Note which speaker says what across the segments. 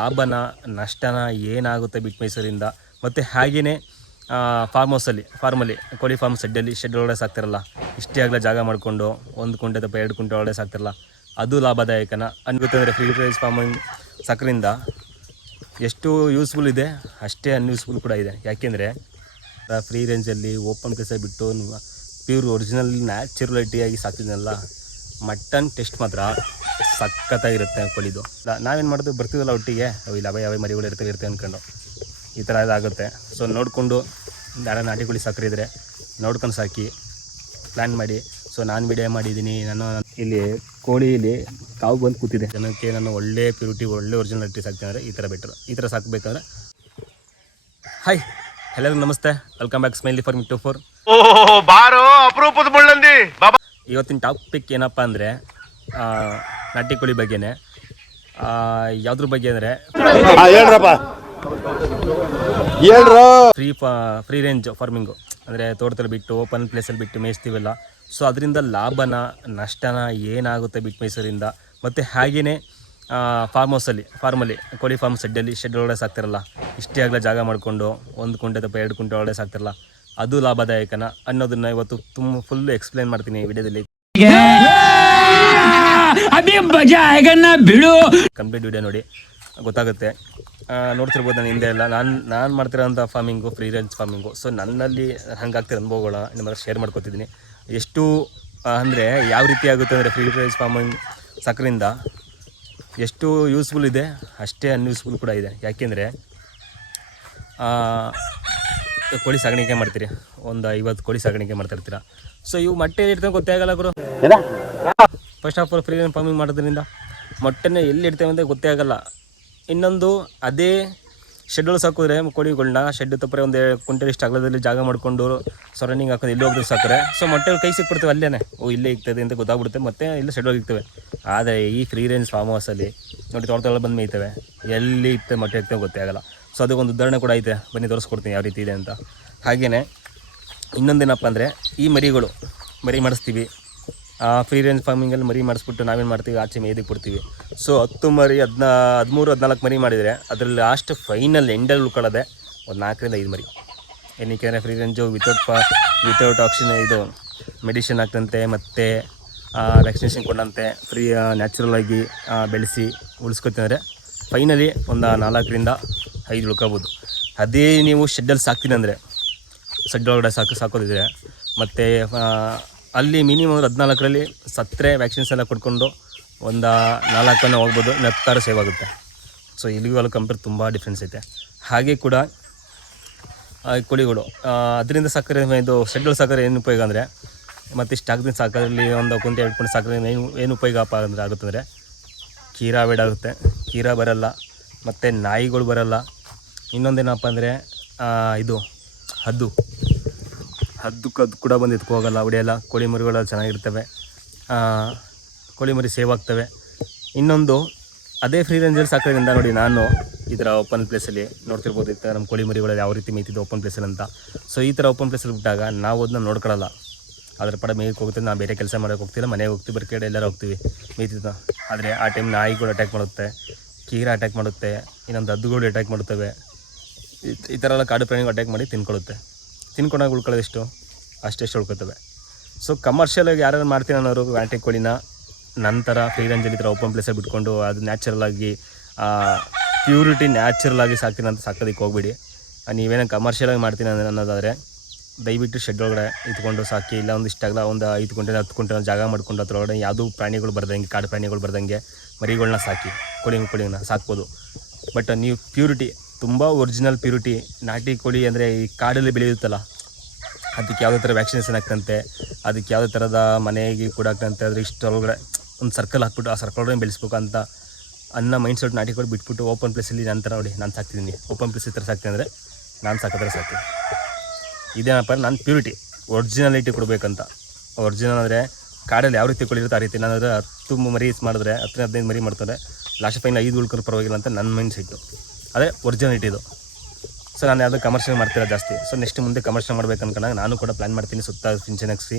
Speaker 1: ಲಾಭನ, ನಷ್ಟನ ಏನಾಗುತ್ತೆ ಬಿಟ್ ಮೈಸೂರಿಂದ ಮತ್ತು ಹಾಗೆಯೇ ಫಾರ್ಮ್ ಹೌಸಲ್ಲಿ ಫಾರ್ಮಲ್ಲಿ ಕೋಳಿ ಫಾರ್ಮ್ ಶೆಡ್ಡಲ್ಲಿ ಶೆಡ್ ಒಳಗಡೆ ಸಾಕ್ತಿರಲ್ಲ? ಇಷ್ಟೇ ಆಗಲ ಜಾಗ ಮಾಡಿಕೊಂಡು, ಒಂದು ಕುಂಟೆ ಅಥವಾ ಎರಡು ಕುಂಟೆ ಒಳಗಡೆ ಸಾಕ್ತಿರಲ್ಲ? ಅದು ಲಾಭದಾಯಕನ. ಅನ್ಗೊತ್ತಂದರೆ ಫ್ರೀ ಫ್ರೈಸ್ ಫಾರ್ಮಿಂಗ್ ಸಾಕ್ರಿಂದ ಎಷ್ಟು ಯೂಸ್ಫುಲ್ ಇದೆ, ಅಷ್ಟೇ ಅನ್ಯೂಸ್ಫುಲ್ ಕೂಡ ಇದೆ. ಯಾಕೆಂದರೆ ಫ್ರೀ ರೇಂಜಲ್ಲಿ ಓಪನ್ ಪ್ಲೇಸಲ್ಲಿ ಬಿಟ್ಟು ಪ್ಯೂರ್ ಒರಿಜಿನಲ್ ನ್ಯಾಚುರಲಿಟಿಯಾಗಿ ಸಾಕ್ತಿದ್ನಲ್ಲ? ಮಟನ್ ಟೆಸ್ಟ್ ಮಾತ್ರ ಸಖತ್ತಾಗಿರುತ್ತೆ ಕೋಳಿದು. ನಾವೇನು ಮಾಡೋದು ಬರ್ತೀವಲ್ಲ ಒಟ್ಟಿಗೆ? ಅವು ಅವೇ ಯಾವ ಮರಿಗಳು ಇರ್ತವೆ ಇರ್ತವೆ ಅಂದ್ಕೊಂಡು ಈ ಥರ ಇದಾಗುತ್ತೆ. ಸೊ ನೋಡಿಕೊಂಡು ಯಾರು ನಾಟಿ ಕೋಳಿ ಸಾಕ್ರಿದ್ರೆ ನೋಡ್ಕೊಂಡು ಸಾಕಿ ಪ್ಲ್ಯಾನ್ ಮಾಡಿ. ಸೊ ನಾನು ವಿಡಿಯೋ ಮಾಡಿದ್ದೀನಿ ನಾನು ಇಲ್ಲಿ ಕೋಳಿಲಿ ಕಾವು ಬಂದು ಕೂತಿದೆ. ಜನಕ್ಕೆ ನಾನು ಒಳ್ಳೆ ಪ್ಯೂರಿಟಿ ಒಳ್ಳೆ ಒರಿಜಿನಾಲಿಟಿ ಸಾಕ್ತೀನಿ ಈ ಥರ ಬೆಟ್ರು ಈ ಥರ ಸಾಕಬೇಕಂದ್ರೆ ಹಾಯ್ ಎಲ್ಲರಿಗೂ ನಮಸ್ತೆ. Welcome back smiley for two four
Speaker 2: ಓಹೋ ಬಾರೋ ಅಪರೂಪದ ಮುಳ್ಳಂದಿ. ಬಾಬಾ.
Speaker 1: ಇವತ್ತಿನ ಟಾಪಿಕ್ ಏನಪ್ಪ ಅಂದರೆ ನಾಟಿ ಕೋಳಿ ಬಗ್ಗೆನೇ. ಆ, ಯಾವ್ದ್ರ ಬಗ್ಗೆ ಅಂದ್ರೆ
Speaker 3: ಹೇಳ್ರಪ್ಪ. ಹೇಳ್ರು.
Speaker 1: ಫ್ರೀ ಫ್ರೀ ರೇಂಜ್ ಫಾರ್ಮಿಂಗು ಅಂದರೆ ತೋಟದಲ್ಲಿ ಬಿಟ್ಟು ಓಪನ್ ಪ್ಲೇಸಲ್ಲಿ ಬಿಟ್ಟು ಮೇಯಿಸ್ತೀವಲ್ಲ. ಸೊ ಅದರಿಂದ ಲಾಭನ ನಷ್ಟನ ಏನಾಗುತ್ತೆ ಬಿಟ್ಟು ಮೇಯಿಸೋದ್ರಿಂದ ಮತ್ತು ಹಾಗೆಯೇ ಫಾರ್ಮ್ ಹೌಸಲ್ಲಿ ಫಾರ್ಮಲ್ಲಿ ಕೋಳಿ ಫಾರ್ಮ್ ಶೆಡ್ಡಲ್ಲಿ ಶೆಡ್ ಒಳಗಡೆ ಸಾಕ್ತಿರಲ್ಲ ಇಷ್ಟೇ ಆಗಲೇ ಜಾಗ ಮಾಡಿಕೊಂಡು ಒಂದು ಕುಂಟೆ ಅಥವಾ ಎರಡು ಕುಂಟೆ ಒಳಗಡೆ ಸಾಕ್ತಿರಲ್ಲ ಅದು ಲಾಭದಾಯಕನ ಅನ್ನೋದನ್ನ ಇವತ್ತು ತುಂಬ ಫುಲ್ ಎಕ್ಸ್ಪ್ಲೇನ್ ಮಾಡ್ತೀನಿ ವಿಡಿಯೋದಲ್ಲಿ.
Speaker 4: ಬಿಡು.
Speaker 1: ಕಂಪ್ಲೀಟ್ ವಿಡಿಯೋ ನೋಡಿ ಗೊತ್ತಾಗುತ್ತೆ. ನೋಡ್ತಿರ್ಬೋದು ನಾನು ಹಿಂದೆ ಎಲ್ಲ. ನಾನು ನಾನು ಮಾಡ್ತಿರೋಂಥ farming free range farming so ನನ್ನಲ್ಲಿ ಹಂಗಾಗ್ತಿರೋ ಅನುಭವಗಳ ಹತ್ರ ಶೇರ್ ಮಾಡ್ಕೊತಿದ್ದೀನಿ. ಎಷ್ಟು ಅಂದರೆ ಯಾವ ರೀತಿ ಆಗುತ್ತೆ ಅಂದರೆ ಫ್ರೀ ರೇಂಜ್ ಫಾರ್ಮಿಂಗ್ ಸಕ್ಕರಿಂದ ಎಷ್ಟು ಯೂಸ್ಫುಲ್ ಇದೆ? ಅಷ್ಟೇ ಅನ್ಯೂಸ್ಫುಲ್ ಕೂಡ ಇದೆ. ಯಾಕೆಂದರೆ ಕೋಳಿ ಸಾಗಾಣಿಕೆ ಮಾಡ್ತೀರಿ. ಒಂದು ಐವತ್ತು ಕೋಳಿ ಸಾಗಾಣಿಕೆ ಮಾಡ್ತಾ ಇರ್ತೀರ. ಸೊ ಇವು ಮೊಟ್ಟೆ ಇರ್ತಾವೆ ಗೊತ್ತೇ ಆಗಲ್ಲ ಗುರು. First of all free farming ಮಾಡೋದ್ರಿಂದ ಮೊಟ್ಟೆನೇ ಎಲ್ಲಿ ಇಡ್ತೇವೆ ಅಂತ ಗೊತ್ತೇ ಆಗಲ್ಲ. ಇನ್ನೊಂದು ಅದೇ ಶೆಡ್ಯೂಲ್ ಸಾಕಿದ್ರೆ ಕೋಳಿಗಳನ್ನ ಶೆಡ್ ತಪ್ಪರೆ ಒಂದು ಕುಂಟೆ ಇಷ್ಟು ಅಗಲದಲ್ಲಿ ಜಾಗ ಮಾಡಿಕೊಂಡು ಸರೌಂಡಿಂಗ್ ಹಾಕೊಂಡು ಎಲ್ಲಿ ಹೋಗೋದು ಸಾಕ್ರೆ ಸೊ ಮೊಟ್ಟೆಗಳು ಕೈ ಸಿಕ್ಬಿಡ್ತೇವೆ ಅಲ್ಲೇ ಓ, ಇಲ್ಲೇ ಇರ್ತದೆ ಅಂತ ಗೊತ್ತಾಗ್ಬಿಡುತ್ತೆ. ಮತ್ತೆ ಇಲ್ಲೇ ಶೆಡ್ಯೂಲ್ ಇರ್ತವೆ ಆದರೆ ಈ ಫ್ರೀ ರೇಂಜ್ ಫಾರ್ಮ್ ಹೌಸಲ್ಲಿ ನೋಡಿ ತೋಟದೊಳಗೆ ಬಂದು ಮೇಯ್ತವೆ. ಎಲ್ಲಿ ಇರ್ತವೆ ಮೊಟ್ಟೆ ಇರ್ತೇವೆ ಗೊತ್ತೇ ಆಗಲ್ಲ. ಸೊ ಅದಕ್ಕೊಂದು ಉದಾಹರಣೆ ಕೂಡ ಐತೆ. ಬನ್ನಿ ತೋರಿಸ್ಕೊಡ್ತೀನಿ ಯಾವ ರೀತಿ ಇದೆ ಅಂತ. ಹಾಗೆಯೇ ಇನ್ನೊಂದೇನಪ್ಪ ಅಂದರೆ ಈ ಮರಿಗಳು ಮರಿ ಮಾಡಿಸ್ತೀವಿ. ಫ್ರೀ ರೇಂಜ್ ಫಾರ್ಮಿಂಗಲ್ಲಿ ಮರಿ ಮಾಡಿಸ್ಬಿಟ್ಟು ನಾವೇನು ಮಾಡ್ತೀವಿ? ಆಚೆ ಮೇಯ್ದಿಗೆ ಬಿಡ್ತೀವಿ. ಸೊ ಹತ್ತು ಮರಿ, ಹದಿನಾ, ಹದಿಮೂರು, ಹದಿನಾಲ್ಕು ಮರಿ ಮಾಡಿದರೆ ಅದರಲ್ಲಿ ಲಾಸ್ಟ್ ಫೈನಲ್ ಎಂಡಲ್ಲಿ ಉಳ್ಕೊಳ್ಳೋದೆ ಒಂದು ನಾಲ್ಕರಿಂದ ಐದು ಮರಿ. ಏನಕ್ಕೆ ಫ್ರೀ ರೇಂಜು ವಿತೌಟ್ ಫಾ ವಿತೌಟ್ ಆಕ್ಸಿಜನ್ ಇದು ಮೆಡಿಷನ್ ಹಾಕ್ತಂತೆ, ಮತ್ತು ವ್ಯಾಕ್ಸಿನೇಷನ್ ಕೊಡಂತೆ ಫ್ರೀ ನ್ಯಾಚುರಲ್ ಆಗಿ ಬೆಳೆಸಿ ಉಳಿಸ್ಕೊತಿದ್ರೆ ಫೈನಲಿ ಒಂದು ನಾಲ್ಕರಿಂದ ಐದು ಉಳ್ಕೋಬೋದು. ಅದೇ ನೀವು ಶೆಡ್ಡಲ್ಲಿ ಸಾಕ್ತೀನಿ ಅಂದರೆ ಸೆಡ್ ಒಳಗಡೆ ಸಾಕು, ಸಾಕೋದಿದ್ರೆ, ಮತ್ತು ಅಲ್ಲಿ ಮಿನಿಮಮ್ ಒಂದು ಹದಿನಾಲ್ಕರಲ್ಲಿ ಸತ್ತರೆ ವ್ಯಾಕ್ಸಿನ್ಸ್ ಎಲ್ಲ ಕೊಡ್ಕೊಂಡು ಒಂದು ನಾಲ್ಕನೇ ಹೋಗ್ಬೋದು ಹತ್ತಾರು ಸೇವ್ ಆಗುತ್ತೆ. ಸೊ ಇಲ್ಲಿಗೂ ಅಲ್ಲಿ ಕಂಪೇರ್ ತುಂಬ ಡಿಫ್ರೆನ್ಸ್ ಐತೆ. ಹಾಗೆ ಕೂಡ ಕುಳಿಗಳು ಅದರಿಂದ ಸಕ್ಕರೆ ಇದು ಸೆಡ್ಗಳು ಸಕ್ಕರೆ ಏನು ಉಪಯೋಗ ಅಂದರೆ, ಮತ್ತು ಹಾಕಿದ್ರೆ ಸಾಕೋದ್ರಲ್ಲಿ ಒಂದು ಕುಂಟೆ ಹಿಡ್ಕೊಂಡು ಸಕ್ಕರೆ ಏನು ಏನು ಉಪಯೋಗಪ್ಪ ಅಂದರೆ ಆಗುತ್ತಂದರೆ ಕೀರಾ ಬೇಡಾಗುತ್ತೆ ಕೀರಾ ಬರಲ್ಲ, ಮತ್ತು ನಾಯಿಗಳು ಬರಲ್ಲ. ಇನ್ನೊಂದೇನಪ್ಪ ಅಂದರೆ ಇದು, ಹದ್ದು. ಹದ್ದು ಅದು ಕೂಡ ಬಂದು ಎತ್ಕೋಗಲ್ಲ ಹೊಡೆಯಲ್ಲ ಕೋಳಿ ಮರಿಗಳು ಚೆನ್ನಾಗಿರ್ತವೆ. ಕೋಳಿ ಮರಿ ಸೇವ್ ಆಗ್ತವೆ. ಇನ್ನೊಂದು, ಅದೇ ಫ್ರೀ ರೇಂಜಲ್ಲಿ ಸಾಕೋದ್ರಿಂದ ನೋಡಿ ನಾನು ಈ ಥರ ಓಪನ್ ಪ್ಲೇಸಲ್ಲಿ ನೋಡ್ತಿರ್ಬೋದು. ಥರ ನಮ್ಮ ಕೋಳಿ ಮರಿಗಳಲ್ಲಿ ಯಾವ ರೀತಿ ಮೇಯ್ತಿದ್ದು ಓಪನ್ ಪ್ಲೇಸಲ್ಲಿ ಅಂತ. ಸೊ ಈ ಥರ ಓಪನ್ ಪ್ಲೇಸಲ್ಲಿ ಬಿಟ್ಟಾಗ ನಾವು ಅದನ್ನ ನೋಡ್ಕೊಳ್ಳಲ್ಲ. ಅದ್ರ ಪಡ ಮೇಯ್ಕೆ ಹೋಗುತ್ತೆ. ನಾವು ಬೇರೆ ಕೆಲಸ ಮಾಡೋಕೆ ಹೋಗ್ತಿಲ್ಲ. ಮನೆಗೆ ಹೋಗ್ತೀವಿ ಬರೀ ಎಲ್ಲರೂ ಹೋಗ್ತೀವಿ. ಮೇಯ್ತಿದ್ದ ಆದರೆ ಆ ಟೈಮ್ ನಾಯಿಗಳು ಅಟ್ಯಾಕ್ ಮಾಡುತ್ತೆ. ಕೀರ ಅಟ್ಯಾಕ್ ಮಾಡುತ್ತೆ. ಇನ್ನೊಂದು ಹದ್ದುಗಳು ಅಟ್ಯಾಕ್ ಮಾಡುತ್ತವೆ. ಈ ಥರ ಎಲ್ಲ ಕಾಡು ಪ್ರಾಣಿಗಳು ಅಟ್ಯಾಕ್ ಮಾಡಿ ತಿನ್ಕೊಳ್ಳುತ್ತೆ. ತಿನ್ಕೊಂಡಾಗ ಉಳ್ಕೊಳ್ಳೋದೆಷ್ಟು ಅಷ್ಟೆಷ್ಟು ಉಳ್ಕೊತವೆ. ಸೊ ಕಮರ್ಷಿಯಲಾಗಿ ಯಾರ್ಯಾರು ಮಾಡ್ತೀನಿ ಅನ್ನೋರು ವ್ಯಾಂಟಿಕ್ ಕೋಳಿನ ನಂತರ ಫ್ರೀ ರೇಂಜಲ್ಲಿ ಥರ ಓಪನ್ ಪ್ಲೇಸಲ್ಲಿ ಬಿಟ್ಕೊಂಡು ಅದು ನ್ಯಾಚುರಲ್ ಆಗಿ ಪ್ಯೂರಿಟಿ ನ್ಯಾಚುರಲ್ ಆಗಿ ಸಾಕ್ತೀನಿ ಅಂತ ಸಾಕೋದಕ್ಕೆ ಹೋಗ್ಬಿಡಿ. ನೀವೇನೋ ಕಮರ್ಷಿಯಲಾಗಿ ಮಾಡ್ತೀನಿ ಅಂದ್ರೆ ಅನ್ನೋದಾದರೆ ದಯವಿಟ್ಟು ಶೆಡ್ ಒಳಗಡೆ ಇದ್ಕೊಂಡು ಸಾಕಿ, ಇಲ್ಲ ಒಂದು ಇಷ್ಟಾಗಲ್ಲ ಒಂದು ಐದು ಗಂಟೆ, ಹತ್ತು ಗಂಟೆ ಜಾಗ ಮಾಡ್ಕೊಂಡು ಅದರೊಳಗಡೆ ಯಾವುದೂ ಪ್ರಾಣಿಗಳು ಬರ್ದಂಗೆ, ಕಾಡು ಪ್ರಾಣಿಗಳು ಬರ್ದಂಗೆ ಮರಿಗಳನ್ನ ಸಾಕಿ ಕೋಳಿ ಕೋಳಿನ ಸಾಕ್ಬೋದು. ಬಟ್ ನೀವು ಪ್ಯೂರಿಟಿ ತುಂಬ ಒರಿಜಿನಲ್ ಪ್ಯೂರಿಟಿ ನಾಟಿ ಕೋಳಿ ಅಂದರೆ ಈ ಕಾಡಲ್ಲಿ ಬೆಳೆಯುತ್ತಲ್ಲ, ಅದಕ್ಕೆ ಯಾವುದೇ ಥರ ವ್ಯಾಕ್ಸಿನೇಷನ್ ಆಗ್ತಂತೆ ಅದಕ್ಕೆ ಯಾವುದೇ ಥರದ ಮನೆಗೆ ಕೂಡ ಆಗ್ತಂತೆ ಅದ್ರ ಇಷ್ಟೊಳಗಡೆ ಒಂದು ಸರ್ಕಲ್ ಹಾಕ್ಬಿಟ್ಟು ಆ ಸರ್ಕಲ್ ಒಳಗಡೆ ಬೆಳೆಸ್ಬೇಕು ಅಂತ ಅನ್ನ ಮೈಂಡ್ ಸೆಟ್ ನಾಟಿ ಕೋಳಿ ಬಿಟ್ಬಿಟ್ಟು ಓಪನ್ ಪ್ಲೇಸಲ್ಲಿ ನಂತರ ನೋಡಿ, ನಾನು ಸಾಕ್ತಿದ್ದೀನಿ ಓಪನ್ ಪ್ಲೇಸ್ ಈ ಥರ ಸಾಕ್ತೀನಿ ಅಂದರೆ ನಾನು ಸಾಕಿದ್ರೆ ಸಾಕ್ತೀನಿ. ಇದೇನಪ್ಪ ನಾನು ಪ್ಯೂರಿಟಿ ಒರಿಜಿನಾಲಿಟಿ ಕೊಡಬೇಕಂತ. ಒರಿಜಿನಲ್ ಅಂದರೆ ಕಾಡಲ್ಲಿ ಯಾವ ರೀತಿ ಕೊಳಿರುತ್ತೆ ಆ ರೀತಿ, ನಾನು ಅಂದರೆ ಹತ್ತು ಮರಿ ಮಾಡಿದ್ರೆ ಹತ್ತು ಹದಿನೈದು ಮರಿ ಮಾಡ್ತಾರೆ ಲಾಸ್ಟ್ ಫೈನ್ ಐದು ಉಳ್ಕೊಂಡು ಪರವಾಗಿಲ್ಲ ಅಂತ ನನ್ನ ಮೈಂಡ್ ಸೆಟ್ಟು ಅದೇ ಒರಿಜಿನಲಿಟಿದು ಸೊ ನಾನು ಯಾವುದೋ ಕಮರ್ಷಿಯಲ್ ಮಾಡ್ತಿರೋ ಜಾಸ್ತಿ. ಸೊ ನೆಕ್ಸ್ಟ್ ಮುಂದೆ ಕಮರ್ಷಿಯಲ್ ಮಾಡ್ಬೇಕು ಅನ್ಕೊಂಡಾಗ ನಾನು ಕೂಡ ಪ್ಲ್ಯಾನ್ ಮಾಡ್ತೀನಿ ಸುತ್ತ ಪಿಂಚನ್ ಹಾಕ್ಸಿ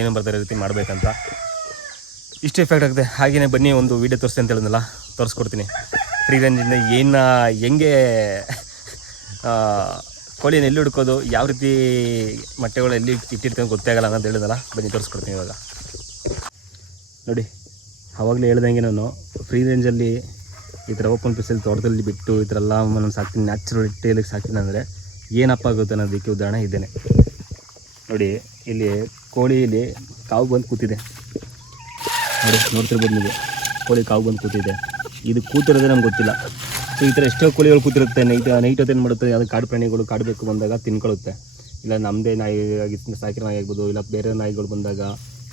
Speaker 1: ಏನು ಬರ್ತಾರೆ ರೀತಿ ಮಾಡಬೇಕಂತ. ಇಷ್ಟು ಎಫೆಕ್ಟ್ ಆಗುತ್ತೆ ಹಾಗೆಯೇ ಬನ್ನಿ, ಒಂದು ವೀಡಿಯೋ ತೋರಿಸ್ತೀನಿ ಅಂತ ಹೇಳಿದ್ನಲ್ಲ, ತೋರಿಸ್ಕೊಡ್ತೀನಿ. ಫ್ರೀ ರೇಂಜಿಂದ ಏನು, ಹೆಂಗೆ ಕೋಳಿನ ಎಲ್ಲಿ ಹುಡ್ಕೋದು, ಯಾವ ರೀತಿ ಮೊಟ್ಟೆಗಳು ಎಲ್ಲಿ ಇಟ್ಟಿರ್ತೀವಿ ಅಂತ ಗೊತ್ತೇ ಆಗಲ್ಲ ಅನ್ನೋದು ಹೇಳಿದಲ್ಲ ಬನ್ನಿ ತೋರಿಸ್ಕೊಡ್ತೀನಿ ಇವಾಗ. ನೋಡಿ ಆವಾಗಲೇ ಹೇಳ್ದಂಗೆ ನಾನು ಫ್ರೀ ರೇಂಜಲ್ಲಿ ಈ ಥರ ಓಪನ್ ಪ್ಲೇಸಲ್ಲಿ ತೋಟದಲ್ಲಿ ಬಿಟ್ಟು ಈ ಥರ ಎಲ್ಲ ನಾನು ಸಾಕ್ತೀನಿ ನ್ಯಾಚುರಲ್ ಟೇಲಿಗೆ ಸಾಕ್ತೀನಿ ಅಂದರೆ ಏನಪ್ಪ ಆಗುತ್ತೆ ಅನ್ನೋದಕ್ಕೆ ಉದಾಹರಣೆ ಇದ್ದೇನೆ. ನೋಡಿ, ಇಲ್ಲಿ ಕೋಳಿ ಇಲ್ಲಿ ಕಾವು ಬಂದು ಕೂತಿದೆ. ನೋಡಿ, ನೋಡ್ತಿರ್ಬೋದು ನೀವು. ಕೋಳಿ ಕಾವು ಬಂದು ಕೂತಿದೆ. ಇದು ಕೂತಿರೋದೇ ನಮ್ಗೆ ಗೊತ್ತಿಲ್ಲ. ಸೊ ಈ ಥರ ಎಷ್ಟೋ ಕೋಳಿಗಳು ಕೂತಿರುತ್ತೆ. ನೈಟ್ ನೈಟ್ ಹೊತ್ತು ಏನು ಮಾಡುತ್ತೆ. ಅದು ಕಾಡು ಪ್ರಾಣಿಗಳು ಕಾಡು ಬೇಕು ಬಂದಾಗ ತಿನ್ಕೊಳ್ಳುತ್ತೆ. ಇಲ್ಲ ನಮ್ಮದೇ ನಾಯಿ ಆಗಿ ಸಾಕಿರೋ ನಾಯಿ ಆಗ್ಬೋದು, ಇಲ್ಲ ಬೇರೆ ನಾಯಿಗಳು ಬಂದಾಗ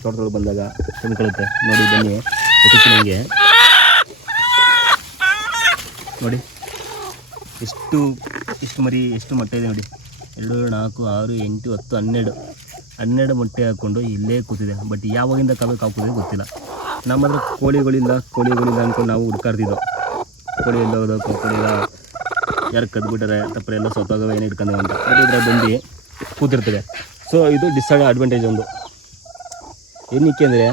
Speaker 1: ತೋಟಗಳು ಬಂದಾಗ ತಿನ್ಕೊಳ್ಳುತ್ತೆ. ನೋಡಿ, ಬನ್ನಿ. ನನಗೆ ನೋಡಿ. ಎಷ್ಟು ಎಷ್ಟು ಮರಿ, ಎಷ್ಟು ಮೊಟ್ಟೆ ಇದೆ ನೋಡಿ. ಎರಡು, ನಾಲ್ಕು, ಆರು, ಎಂಟು, ಹತ್ತು, ಹನ್ನೆರಡು. ಹನ್ನೆರಡು ಮೊಟ್ಟೆ ಹಾಕ್ಕೊಂಡು ಇಲ್ಲೇ ಕೂತಿದೆ. ಬಟ್ ಯಾವಾಗಿಂದ ಕಾಲು ಕಾಕೂತಿದೆ ಗೊತ್ತಿಲ್ಲ. ನಮ್ಮ ಹತ್ರ ಕೋಳಿಗಳಿಲ್ಲ ಕೋಳಿಗಳಿಲ್ಲ ಅಂದ್ಕೊಂಡು ನಾವು ಹುಡ್ಕಾಡ್ತಿದ್ದೋ. ಕೋಳಿ ಎಲ್ಲ ಹೋದ ಕೋಳಿ ಎಲ್ಲ ಯಾರು ಕದ್ಬಿಟ್ಟಾರೆ, ತಪ್ಪರೆ ಎಲ್ಲ ಸೊಪ್ಪಾಗ ಏನು ಇಟ್ಕೊಂಡು ಅಂತ. ಅದು ಇದರ ಬಂದು ಕೂತಿರ್ತದೆ. ಸೊ ಇದು ಡಿಸ್ಅಡ್ವಾಂಟೇಜ್ ಒಂದು. ಏನಕ್ಕೆ ಅಂದರೆ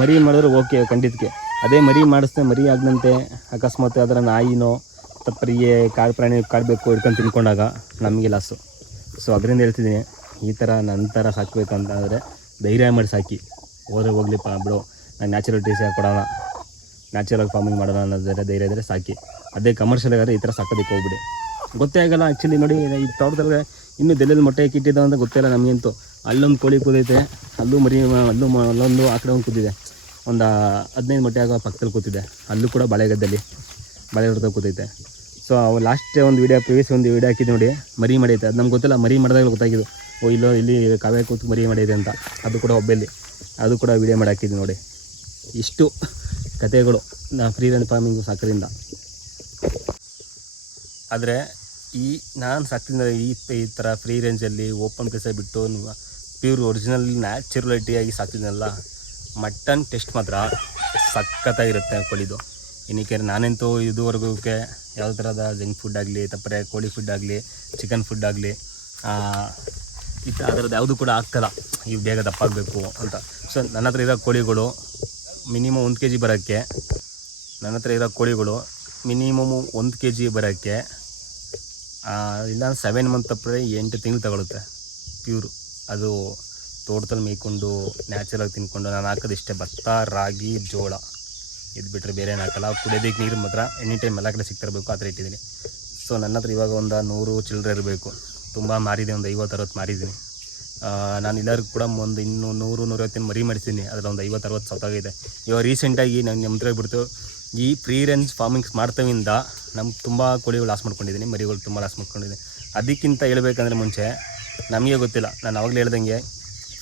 Speaker 1: ಮರಿ ಮಾಡಿದ್ರೆ ಓಕೆ ಖಂಡಿತಕ್ಕೆ. ಅದೇ ಮರಿ ಮಾಡಿಸ್ದೆ ಮರಿ ಆಗದಂತೆ ಅಕಸ್ಮಾತ್ ಅದರ ನಾಯಿನೋ ತಪ್ಪರಿಗೆ ಕಾಡು ಪ್ರಾಣಿ ಕಾಡಬೇಕು ಹಿಡ್ಕೊಂಡು ತಿನ್ಕೊಂಡಾಗ ನಮಗೆ ಲಾಸು ಸೊ ಅದರಿಂದ ಹೇಳ್ತಿದ್ದೀನಿ, ಈ ಥರ ನಂತರ ಸಾಕಬೇಕಂತ ಅಂದರೆ ಧೈರ್ಯ ಮಾಡಿ ಸಾಕಿ. ಹೋದ್ರೆ ಹೋಗ್ಲಿಪ್ಪ ಬಿಡು ನಾನು ನ್ಯಾಚುರಲ್ ಟೀಸ್ ಕೊಡೋಣ ನ್ಯಾಚುರಲ್ ಫಾರ್ಮಿಂಗ್ ಮಾಡೋಣ ಅನ್ನೋದ್ರೆ ಧೈರ್ಯ ಇದ್ದರೆ ಸಾಕಿ. ಅದೇ ಕಮರ್ಷಿಯಲ್ ಆದರೆ ಈ ಥರ ಸಾಕೋದಕ್ಕೆ ಹೋಗ್ಬಿಡಿ. ಗೊತ್ತೇ ಆಗಲ್ಲ ಆ್ಯಕ್ಚುಲಿ ನೋಡಿ, ಈ ತೋಟದಲ್ಲಿ ಇನ್ನೂ ದೆಲ್ಲಲ್ಲಿ ಮೊಟ್ಟೆ ಇಟ್ಟಿದ್ದ ಅಂತ ಗೊತ್ತಿಲ್ಲ ನಮಗಂತೂ. ಅಲ್ಲೊಂದು ಕೋಳಿ ಕೂದೈತೆ, ಅಲ್ಲೂ ಮರಿ, ಅಲ್ಲೂ ಅಲ್ಲೊಂದು ಆ ಕಡೆ ಒಂದು ಕೂತಿದೆ ಒಂದು ಹದಿನೈದು ಮೊಟ್ಟೆ ಆಗೋ ಪಕ್ಕದಲ್ಲಿ ಕೂತಿದೆ. ಅಲ್ಲೂ ಕೂಡ ಬಳೆಗದ್ದಲ್ಲಿ ಬಳೆ ಹೊಡೆದ ಕೂತೈತೆ. ಸೊ ಅವು ಲಾಸ್ಟ್ ಒಂದು ವೀಡಿಯೋ ಪ್ರೀವಿಯಸ್ ಒಂದು ವೀಡಿಯೋ ಹಾಕಿದ್ದು ನೋಡಿ, ಮರಿ ಮಾಡೈತೆ ಅದು ನಮ್ಗೆ ಗೊತ್ತಿಲ್ಲ, ಮರಿ ಮಾಡಿದಾಗ ಗೊತ್ತಾಗಿದ್ದು. ಓ, ಇಲ್ಲೋ, ಇಲ್ಲಿ ಕಾವೇ ಕೂತು ಮರಿ ಮಾಡೈತೆ ಅಂತ. ಅದು ಕೂಡ ಒಬ್ಬೆಲ್ಲಿ. ಅದು ಕೂಡ ವೀಡಿಯೋ ಮಾಡಿ ಹಾಕಿದ್ದು ನೋಡಿ. ಇಷ್ಟು ಕತೆಗಳು ನಾ ಫ್ರೀ ರೇಂಜ್ ಫಾರ್ಮಿಂಗ್ ಸಾಕೋದ್ರಿಂದ ಆದರೆ, ಈ ನಾನು ಸಾಕಿದ ಈ ಈ ಥರ ಫ್ರೀ ರೇಂಜಲ್ಲಿ ಓಪನ್ ಪ್ಲೇಸಲ್ಲಿ ಬಿಟ್ಟು ಪ್ಯೂರ್ ಒರಿಜಿನಲ್ ನ್ಯಾಚುರಲಿಟಿಯಾಗಿ ಸಾಕಿದ್ನಲ್ಲ ಮಟನ್ ಟೇಸ್ಟ್ ಮಾತ್ರ ಸಖತ್ತಾಗಿರುತ್ತೆ ಕೋಳಿದು. ಏನಕ್ಕೆ ನಾನಂತೂ ಇದುವರೆಗೂ ಯಾವ ಥರದ ಜಂಕ್ ಫುಡ್ ಆಗಲಿ, ತಪ್ಪರೆ ಕೋಳಿ ಫುಡ್ ಆಗಲಿ, ಚಿಕನ್ ಫುಡ್ ಆಗಲಿ ಈ ಥರ ಅದರದ್ದು ಯಾವುದು ಕೂಡ ಆಗ್ತಲ್ಲ. ಈ ಬೇಗ ದಪ್ಪ ಆಗಬೇಕು ಅಂತ. ಸೊ ನನ್ನ ಹತ್ರ ಇರೋ ಕೋಳಿಗಳು ಮಿನಿಮಮ್ ಒಂದು ಕೆ ಜಿ ಬರೋಕ್ಕೆ, ನನ್ನ ಹತ್ರ ಇರೋ ಕೋಳಿಗಳು ಮಿನಿಮಮ್ ಒಂದು ಕೆ ಜಿ ಬರೋಕ್ಕೆ ಇಲ್ಲ ಸೆವೆನ್ ಮಂತ್ ತಪ್ಪರೆ ಎಂಟು ತಿಂಗಳು ತಗೊಳುತ್ತೆ. ಪ್ಯೂರು ಅದು ತೋಟದಲ್ಲಿ ಮೇಯ್ಕೊಂಡು ನ್ಯಾಚುರಲ್ ತಿನ್ಕೊಂಡು ನಾನು ಹಾಕೋದು ಇಷ್ಟೇ. ಭತ್ತ, ರಾಗಿ, ಜೋಳ. ಇದು ಬಿಟ್ಟರೆ ಬೇರೆ ಏನು ಹಾಕಲ್ಲ. ಕುಡಿಯೋದಕ್ಕೆ ನೀರು ಮಾತ್ರ ಎನಿ ಟೈಮ್ ಎಲ್ಲ ಕಡೆ ಸಿಗ್ತಿರಬೇಕು ಆ ಥರ ಇಟ್ಟಿದ್ದೀನಿ. ಸೊ ನನ್ನ ಹತ್ರ ಇವಾಗ ಒಂದು ನೂರು ಚಿಲ್ಲರೆ ಇರಬೇಕು. ತುಂಬ ಮಾರಿದೆ, ಒಂದು ಐವತ್ತು, ಅರವತ್ತು ಮಾರಿದ್ದೀನಿ. ನಾನು ಎಲ್ಲರಿಗೂ ಕೂಡ ಒಂದು ಇನ್ನೂ ನೂರು, ನೂರೈವತ್ತಿನ ಮರಿ ಮಾಡಿಸಿದ್ದೀನಿ ಅದರಲ್ಲಿ ಒಂದು ಐವತ್ತು, ಅರವತ್ತು ಸತ್ತಾಗಿದೆ ಇವಾಗ ರೀಸೆಂಟಾಗಿ ನಾನು ನಮ್ಮ ಬಿಡ್ತು. ಈ ಫ್ರೀ ರೇಂಜ್ ಫಾರ್ಮಿಂಗ್ಸ್ ಮಾಡ್ತವಿಂದ ನಮ್ಗೆ ತುಂಬ ಕೋಳಿಗಳು ಲಾಸ್ ಮಾಡ್ಕೊಂಡಿದ್ದೀನಿ. ಮರಿಗಳು ತುಂಬ ಲಾಸ್ ಮಾಡ್ಕೊಂಡಿದ್ದೀನಿ. ಅದಕ್ಕಿಂತ ಹೇಳ್ಬೇಕಂದ್ರೆ ಮುಂಚೆ ನಮಗೆ ಗೊತ್ತಿಲ್ಲ. ನಾನು ಅವಾಗಲೇ ಹೇಳ್ದಂಗೆ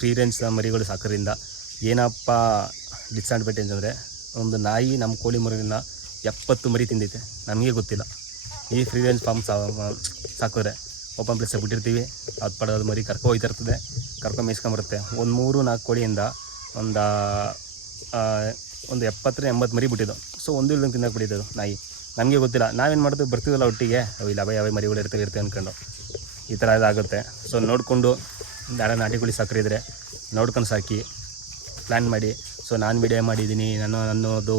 Speaker 1: ಫ್ರೀ ರೇಂಜ್ನ ಮರಿಗಳು ಸಾಕೋದ್ರಿಂದ ಏನಪ್ಪ ಡಿಸ್ಅಡ್ವಾಂಟೇಜ್ ಅಂದರೆ ಒಂದು ನಾಯಿ ನಮ್ಮ ಕೋಳಿ ಮರಿನ ಎಪ್ಪತ್ತು ಮರಿ ತಿಂದೈತೆ. ನಮಗೆ ಗೊತ್ತಿಲ್ಲ. ಈ ಫ್ರೀ ರೇಂಜ್ ಫಾರ್ಮ್ ಸಾಕಿದ್ರೆ ಓಪನ್ ಪ್ಲೇಸ್ ಬಿಟ್ಟಿರ್ತೀವಿ. ಅದು ಪಡೆದ ಮರಿ ಕರ್ಕೊ ಹೋಯ್ತಾ ಇರ್ತದೆ ಕರ್ಕೊ ಮೇಯ್ಸ್ಕೊಂಬರುತ್ತೆ. ಒಂದು ಮೂರು ನಾಲ್ಕು ಕೋಳಿಯಿಂದ ಒಂದು ಒಂದು ಎಪ್ಪತ್ತರ ಎಂಬತ್ತು ಮರಿ ಬಿಟ್ಟಿದ್ದು. ಸೊ ಒಂದು ಇಲ್ದಂಗೆ ತಿನ್ನಕ್ಕೆ ಬಿಟ್ಟಿದ್ದು ನಾಯಿ. ನಮಗೆ ಗೊತ್ತಿಲ್ಲ. ನಾವೇನು ಮಾಡ್ತೀವಿ? ಬರ್ತೀವಲ್ಲ ಒಟ್ಟಿಗೆ? ಅವು ಇಲ್ಲ ಅವೇ ಯಾವ ಮರಿಗಳು ಇರ್ತವೆ ಇರ್ತವೆ ಅಂದ್ಕೊಂಡು ಈ ಥರ ಇದಾಗುತ್ತೆ. ಸೊ ನೋಡಿಕೊಂಡು ಯಾರ ನಾಟಿ ಕೋಳಿ ಇದ್ದರೆ ನೋಡ್ಕೊಂಡು ಸಾಕಿ ಪ್ಲ್ಯಾನ್ ಮಾಡಿ. ಸೊ ನಾನು ವಿಡಿಯೋ ಮಾಡಿದ್ದೀನಿ. ನಾನು, ನನ್ನದು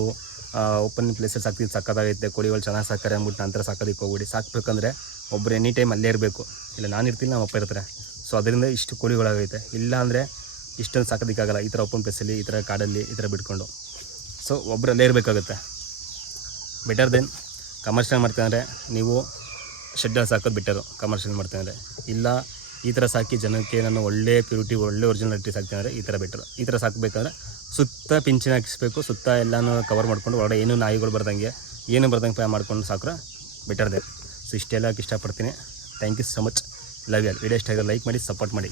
Speaker 1: ಓಪನ್ ಪ್ಲೇಸಲ್ಲಿ ಸಾಕ್ತೀನಿ ಸಕ್ಕತ್ತಾಗೈತೆ. ಕೋಳಿಗಳು ಚೆನ್ನಾಗಿ ಸಾಕ್ತಾರೆ ಅಂದ್ಬಿಟ್ಟು ನಂತರ ಸಾಕೋದಕ್ಕೆ ಹೋಗ್ಬಿಡಿ. ಸಾಕಬೇಕಂದ್ರೆ ಒಬ್ಬರು ಎನಿ ಟೈಮ್ ಅಲ್ಲೇ ಇರಬೇಕು. ಇಲ್ಲ, ನಾನು ಇರ್ತೀನಿ, ನಮ್ಮ ಅಪ್ಪ ಇರ್ತಾರೆ. ಸೊ ಅದರಿಂದ ಇಷ್ಟು ಕೋಳಿಗಳಾಗೈತೆ. ಇಲ್ಲ ಅಂದರೆ ಇಷ್ಟೊಂದು ಸಾಕೋದಕ್ಕಾಗಲ್ಲ. ಈ ಥರ ಓಪನ್ ಪ್ಲೇಸಲ್ಲಿ ಈ ಥರ ಕಾಡಲ್ಲಿ, ಈ ಥರ ಬಿಟ್ಕೊಂಡು. ಸೊ ಒಬ್ಬರಲ್ಲೇ ಇರಬೇಕಾಗುತ್ತೆ. ಬೆಟರ್ ದೆನ್ ಕಮರ್ಷಿಯಲ್ ಮಾಡ್ತಂದರೆ ನೀವು ಶೆಡ್ಡಲ್ಲಿ ಸಾಕೋದು ಬೆಟರು ಕಮರ್ಷಿಯಲ್ ಮಾಡ್ತಂದರೆ ಇಲ್ಲ ಈ ಥರ ಸಾಕಿ ಜನಕ್ಕೆ ನಾನು ಒಳ್ಳೆ ಪ್ಯೂರಿಟಿ, ಒಳ್ಳೆ ಒರಿಜಿನಾಲಿಟಿ ಸಾಕ್ತೀನಿ ಅಂದರೆ ಈ ಥರ ಬೆಟರ್. ಈ ಥರ ಸಾಕಬೇಕಂದ್ರೆ ಸುತ್ತ ಪಿಂಚಿನ ಹಾಕಿಸ್ಬೇಕು, ಸುತ್ತ ಎಲ್ಲನೂ ಕವರ್ ಮಾಡ್ಕೊಂಡು ಒಳಗಡೆ ಏನೂ ನಾಯಿಗಳು ಬರ್ದಂಗೆ, ಏನು ಬರ್ದಂಗೆ ಪ್ಲಾ ಮಾಡ್ಕೊಂಡು ಸಾಕ್ರೆ ಬೆಟರ್ ದೇ ಸೊ ಇಷ್ಟೆಲ್ಲ ಇಷ್ಟಪಡ್ತೀನಿ. Thank you so much love you video ಇಷ್ಟ ಲೈಕ್ ಮಾಡಿ ಸಪೋರ್ಟ್ ಮಾಡಿ.